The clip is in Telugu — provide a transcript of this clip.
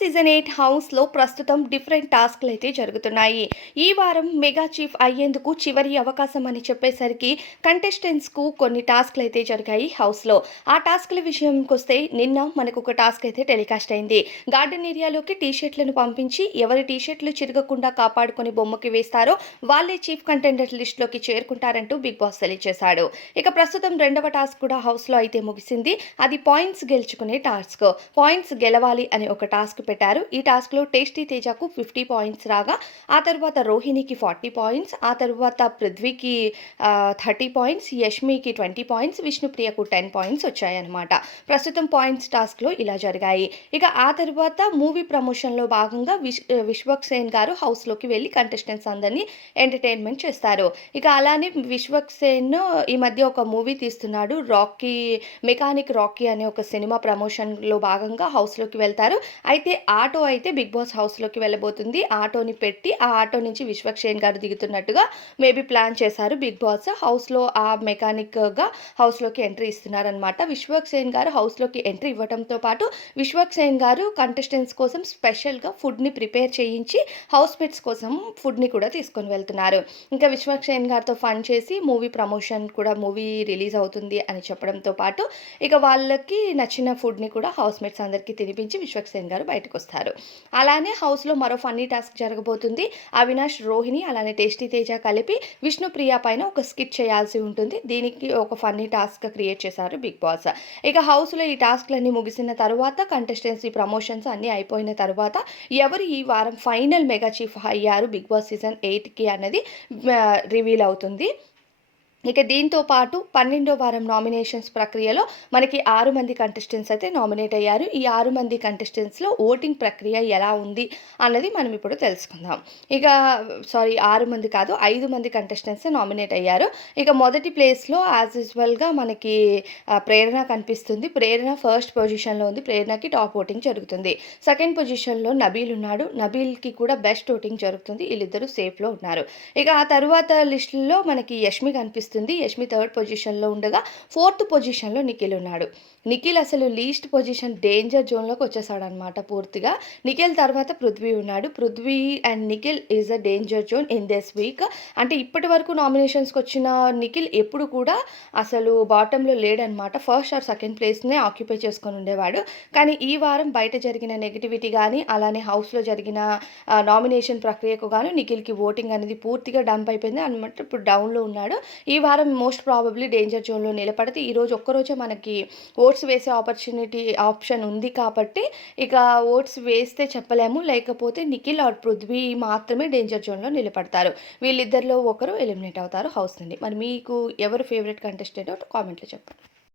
సీజన్ 8 హౌస్లో ప్రస్తుతం డిఫరెంట్ టాస్క్లు అయితే జరుగుతున్నాయి. ఈ వారం మెగా చీఫ్ అయ్యేందుకు చివరి అవకాశం అని చెప్పేసరికి కంటెస్టెంట్స్కు కొన్ని టాస్క్లు అయితే జరిగాయి హౌస్లో. ఆ టాస్క్ల విషయంకొస్తే నిన్న మనకు ఒక టాస్క్ అయితే టెలికాస్ట్ అయింది. గార్డెన్ ఏరియాలోకి టీషర్ట్లను పంపించి ఎవరి టీషర్ట్లు చిరగకుండా కాపాడుకొని బొమ్మకి వేస్తారో వాళ్ళే చీఫ్ కంటెండర్ లిస్టులోకి చేరుకుంటారంటూ బిగ్ బాస్ తెలియజేశాడు. ఇక ప్రస్తుతం రెండవ టాస్క్ కూడా హౌస్లో అయితే ముగిసింది. అది పాయింట్స్ గెలుచుకునే టాస్క్. పాయింట్స్ గెలవాలి అని ఒక టాస్క్ పెట్టారు. ఈ టాస్క్లో టేస్టీ తేజకు 50 పాయింట్స్ రాగా, ఆ తర్వాత రోహిణికి 40 పాయింట్స్, ఆ తర్వాత పృథ్వీకి 30 పాయింట్స్, యష్మికి 20 పాయింట్స్, విష్ణుప్రియకు 10 పాయింట్స్ వచ్చాయన్నమాట. ప్రస్తుతం పాయింట్స్ టాస్క్లో ఇలా జరిగాయి. ఇక ఆ తర్వాత మూవీ ప్రమోషన్లో భాగంగా విశ్వక్ సేన్ గారు హౌస్లోకి వెళ్ళి కంటెస్టెంట్స్ అందరినీ ఎంటర్టైన్మెంట్ చేస్తారు. ఇక అలానే విశ్వక్ సేన్ ఈ మధ్య ఒక మూవీ తీస్తున్నాడు. మెకానిక్ రాకీ అనే ఒక సినిమా ప్రమోషన్లో భాగంగా హౌస్లోకి వెళ్తారు. అయితే ఆటో అయితే బిగ్ బాస్ హౌస్లోకి వెళ్ళబోతుంది. ఆటోని పెట్టి ఆ ఆటో నుంచి విశ్వక్ సేన్ గారు దిగుతున్నట్టుగా మేబీ ప్లాన్ చేశారు బిగ్ బాస్. హౌస్లో ఆ మెకానిక్గా హౌస్లోకి ఎంట్రీ ఇస్తున్నారనమాట. విశ్వక్ సేన్ గారు హౌస్లోకి ఎంట్రీ ఇవ్వడంతో పాటు విశ్వక్ సేన్ గారు కంటెస్టెంట్స్ కోసం స్పెషల్గా ఫుడ్ని ప్రిపేర్ చేయించి హౌస్ మేట్స్ కోసం ఫుడ్ని కూడా తీసుకొని వెళ్తున్నారు. ఇంకా విశ్వక్ సేన్ గారితో ఫన్ చేసి మూవీ రిలీజ్ అవుతుంది అని చెప్పడంతో పాటు ఇక వాళ్ళకి నచ్చిన ఫుడ్ని కూడా హౌస్ మేట్స్ అందరికీ తినిపించి విశ్వక్ సేన్ గారు బయటకు వస్తారు. అలానే హౌస్లో మరో ఫన్నీ టాస్క్ జరగబోతుంది. అవినాష్, రోహిణి అలానే టేస్టీ తేజ కలిపి విష్ణుప్రియ పైన ఒక స్కిట్ చేయాల్సి ఉంటుంది. దీనికి ఒక ఫన్నీ టాస్క్ క్రియేట్ చేశారు బిగ్ బాస్. ఇక హౌస్లో ఈ టాస్క్లన్నీ ముగిసిన తర్వాత కంటెస్టెంట్స్ ఈ ప్రమోషన్స్ అన్నీ అయిపోయిన తర్వాత ఎవరు ఈ వారం ఫైనల్ మెగా చీఫ్ అయ్యారు బిగ్ బాస్ సీజన్ 8కి అన్నది రివీల్ అవుతుంది. ఇక దీంతో పాటు 12వ వారం నామినేషన్స్ ప్రక్రియలో మనకి 6 మంది కంటెస్టెంట్స్ అయితే నామినేట్ అయ్యారు. ఈ 6 మంది కంటెస్టెంట్స్లో ఓటింగ్ ప్రక్రియ ఎలా ఉంది అన్నది మనం ఇప్పుడు తెలుసుకుందాం. 6 మంది కాదు, 5 మంది కంటెస్టెంట్స్ నామినేట్ అయ్యారు. ఇక మొదటి ప్లేస్లో యాజ్ యూజువల్గా మనకి ప్రేరణ కనిపిస్తుంది. ప్రేరణ ఫస్ట్ పొజిషన్లో ఉంది. ప్రేరణకి టాప్ ఓటింగ్ జరుగుతుంది. సెకండ్ పొజిషన్లో నబీల్ ఉన్నాడు. నబీల్కి కూడా బెస్ట్ ఓటింగ్ జరుగుతుంది. వీళ్ళిద్దరూ సేఫ్లో ఉన్నారు. ఇక ఆ తర్వాత లిస్టులో మనకి యష్మి కనిపిస్తుంది. యష్మి థర్డ్ పొజిషన్లో ఉండగా ఫోర్త్ పొజిషన్లో నిఖిల్ ఉన్నాడు. నిఖిల్ అసలు లీస్ట్ పొజిషన్ డేంజర్ జోన్లోకి వచ్చేసాడనమాట పూర్తిగా. నిఖిల్ తర్వాత పృథ్వీ ఉన్నాడు. Prithvi and Nikhil is a danger zone in this week. అంటే ఇప్పటి వరకు నామినేషన్స్కి వచ్చిన నిఖిల్ ఎప్పుడు కూడా అసలు బాటంలో లేడనమాట. ఫస్ట్ ఆర్ సెకండ్ ప్లేస్నే ఆక్యుపై చేసుకొని ఉండేవాడు. కానీ ఈ వారం బయట జరిగిన నెగిటివిటీ కానీ అలానే హౌస్లో జరిగిన నామినేషన్ ప్రక్రియకు గాను నిఖిల్కి ఓటింగ్ అనేది పూర్తిగా డంప్ అయిపోయింది అనమాట. ఇప్పుడు డౌన్లో ఉన్నాడు. ఈ వారం మోస్ట్ ప్రాబబ్లీ డేంజర్ జోన్లో నిలబడితే ఈరోజు ఒక్కరోజే మనకి ఓట్స్ వేసే ఆప్షన్ ఉంది కాబట్టి ఇక ఓట్స్ వేస్తే చెప్పలేము. లేకపోతే నిఖిల్ ఆర్ పృథ్వీ మాత్రమే డేంజర్ జోన్లో నిలబడతారు. వీళ్ళిద్దరిలో ఒకరు ఎలిమినేట్ అవుతారు హౌస్ నుండి. మరి మీకు ఎవరు ఫేవరెట్ కంటెస్టెంట్ కామెంట్లో చెప్పండి.